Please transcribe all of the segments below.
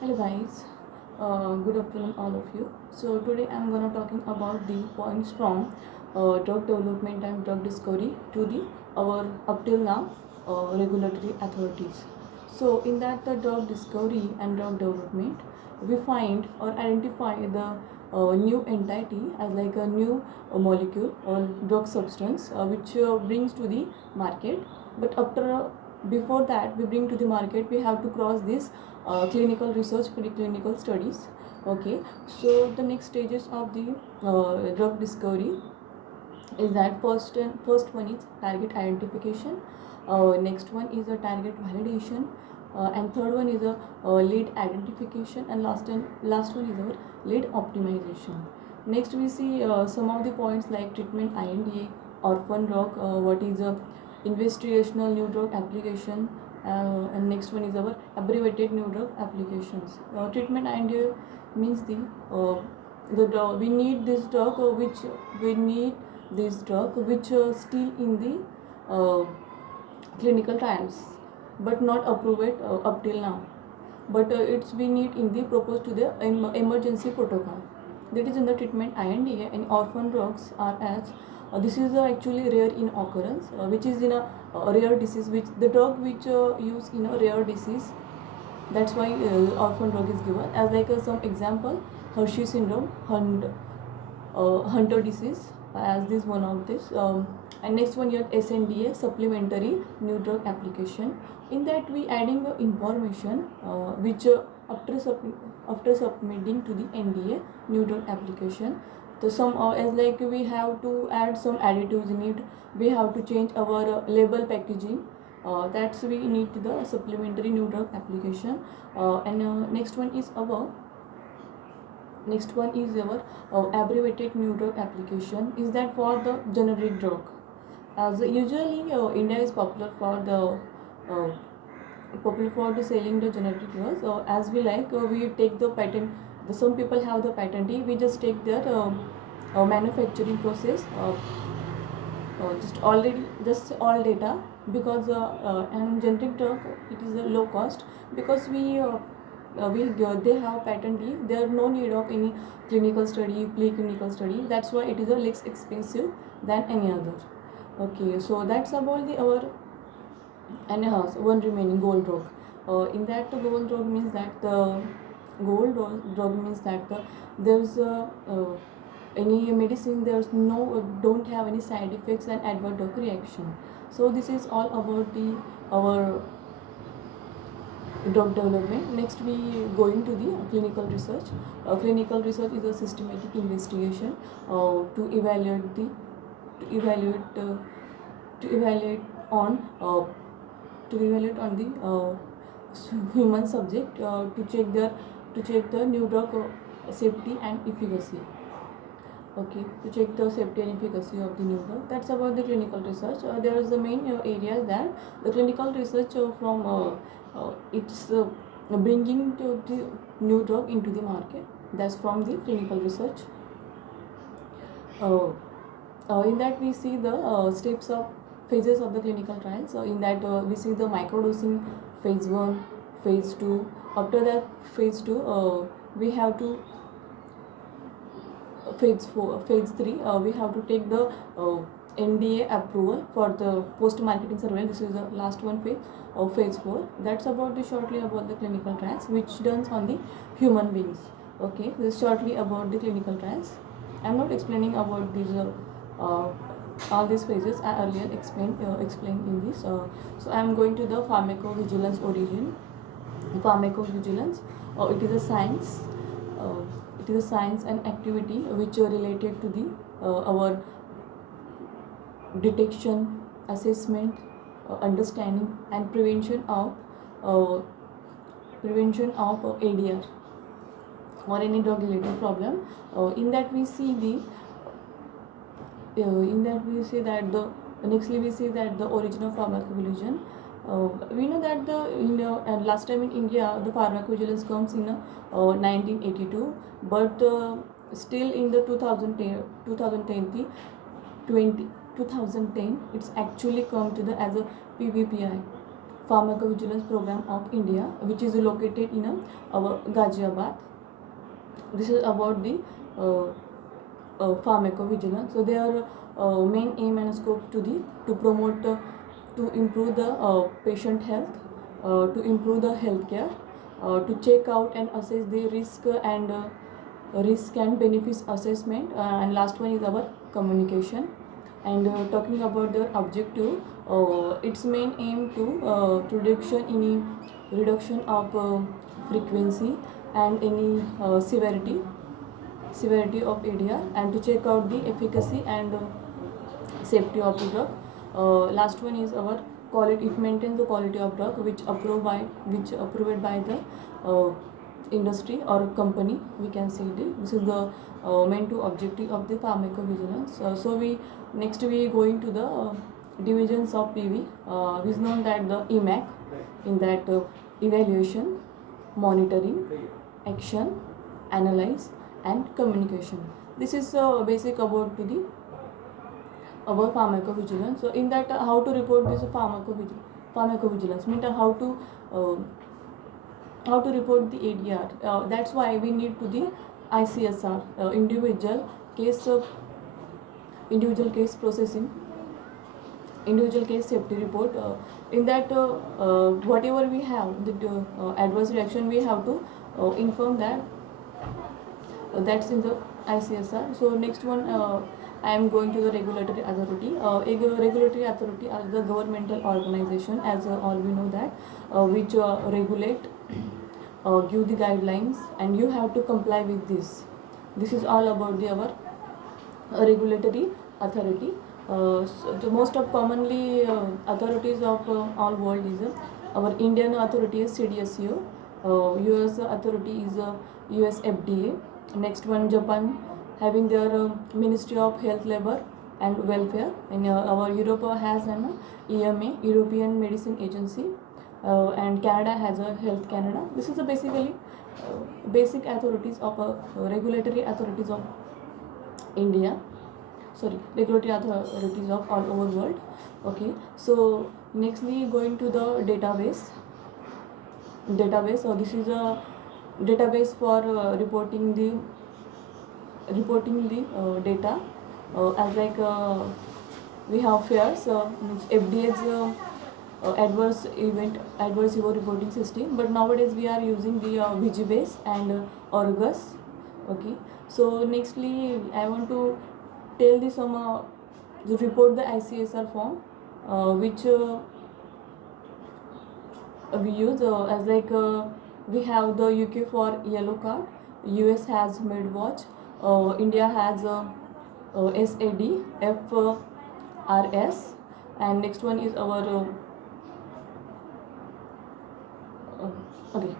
Hello guys, good afternoon all of you. So today I'm gonna talking about the points from drug development and drug discovery to the our up till now regulatory authorities. So in that the drug discovery and drug development, we find or identify the new entity as like a new molecule or drug substance which brings to the market. But after before that we bring to the market, we have to cross this clinical research, preclinical studies. Okay, so the next stages of the drug discovery is that first one is target identification, next one is a target validation, and third one is a lead identification, and last one is our lead optimization. Next we see some of the points like treatment INDA, orphan drug, what is a investigational new drug application, and next one is our abbreviated new drug applications. Treatment INDA means we need this drug we need this drug which still in the uh, clinical trials but not approved up till now, but it's we need in the proposed to the emergency protocol, that is in the treatment INDA. And orphan drugs are as this is actually rare in occurrence, which is in a rare disease, which the drug which use in a rare disease, that's why orphan drug is given as like some example, Hershey syndrome, Hunter disease as this one of this, and next one here SNDA, supplementary new drug application. In that we adding information which after submitting to the NDA new drug application. So some as like we have to add some additives in it, we have to change our label packaging, that's we need the supplementary new drug application. And next one is our abbreviated new drug application, is that for the generic drug, as usually India is uh, popular for the selling the generic drugs, as we like we take the patent, some people have the patent, we just take their manufacturing process, just all data, because and generic drug it is a low cost, because they have patent, there no need of any clinical study, preclinical study, that's why it is a less expensive than any other. Okay, so that's about the our and one remaining gold drug. In that the gold drug means that the drug means that there's any medicine, there's no don't have any side effects and adverse drug reaction. So this is all about the our drug development. Next we going to the clinical research. Clinical research is a systematic investigation to evaluate the to evaluate to evaluate on the human subject, to check the new drug safety and efficacy. Okay, to check the safety and efficacy of the new drug. That's about the clinical research. There is the main areas that the clinical research from it's bringing to the new drug into the market. That's from the clinical research. In that we see the steps of phases of the clinical trials. So in that we see the microdosing phase 1, phase 2. After that phase 2, we have to phase 4, phase 3. We have to take the NDA approval for the post marketing surveillance. This is the last one phase of phase 4. That's about the shortly about the clinical trials which done on the human beings. Okay, this is shortly about the clinical trials. I'm not explaining about these all these phases I earlier explained in this. So I'm going to the pharmacovigilance origin. Pharmacovigilance, it is a science. Uh, it is a science and activity which are related to the our detection, assessment, understanding, and uh, prevention of ADR or any drug related problem. In that we see that the nextly we see that the origin of pharmacovigilance. We know that last time in India the pharmacovigilance comes in 1982, but still in the 2010 it's actually come to the as a PVPI, Pharmacovigilance Program of India, which is located in our Ghaziabad. This is about the pharmacovigilance. So their main aim and scope to promote to improve the patient health, to improve the healthcare, to check out and assess the risk and benefits assessment, and last one is our communication. And talking about the objective, its main aim to reduction of frequency and any severity of ADR, and to check out the efficacy and safety of the drug. Last one is our quality. It maintains the quality of drug which approved by the industry or company. We can say this is the main two objective of the pharmacovigilance. So we going to the divisions of PV. Is known that the EMAC, in that evaluation, monitoring, action, analyze, and communication. This is basic about to the our pharmacovigilance. So in that, how to report this pharmacovigilance means how to report the ADR. That's why we need to the ICSR, individual case processing, individual case safety report. In that, whatever we have the adverse reaction, we have to inform that. That's in the ICSR. So next one, I am going to the regulatory authority. A regulatory authority are the governmental organization, as all we know that, which regulate, give the guidelines, and you have to comply with this. This is all about our regulatory authority. So the most of commonly authorities of all world is our Indian authority is CDSCO, US authority is US FDA. Next one, Japan, having their Ministry of Health, Labor and Welfare. And our Europe has an EMA, European Medicine Agency, and Canada has a Health Canada. This is basically basic authorities of regulatory authorities of India. Regulatory authorities of all over world. Okay, so nextly going to the database. So this is a database for reporting the data, as like we have FAIRS, FDA's adverse event reporting system, but nowadays we are using the Vigibase and Argus. Okay, so nextly I want to tell this to report the ICSR form, which we use as like we have the UK for yellow card, US has MedWatch, India has SAD, FRS, and next one is our okay.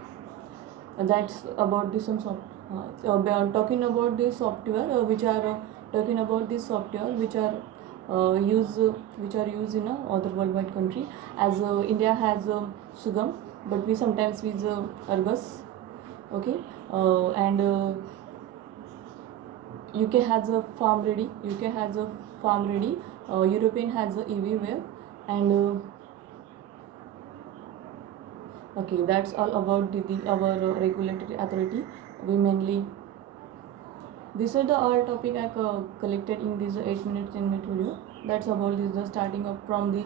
That's about this some talking about the software, which are talking about this software which are used in other worldwide country, as India has Sugam, but we sometimes use Argus. Okay, and UK has a Farm Ready. European has a EV-Web, and okay, that's all about our regulatory authority. We mainly, these are the all topic I collected in this 8 minutes 10 minute video. That's about this, the starting up from the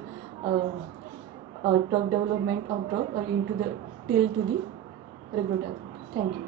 drug development of drug into the till to the regulatory authority. Thank you.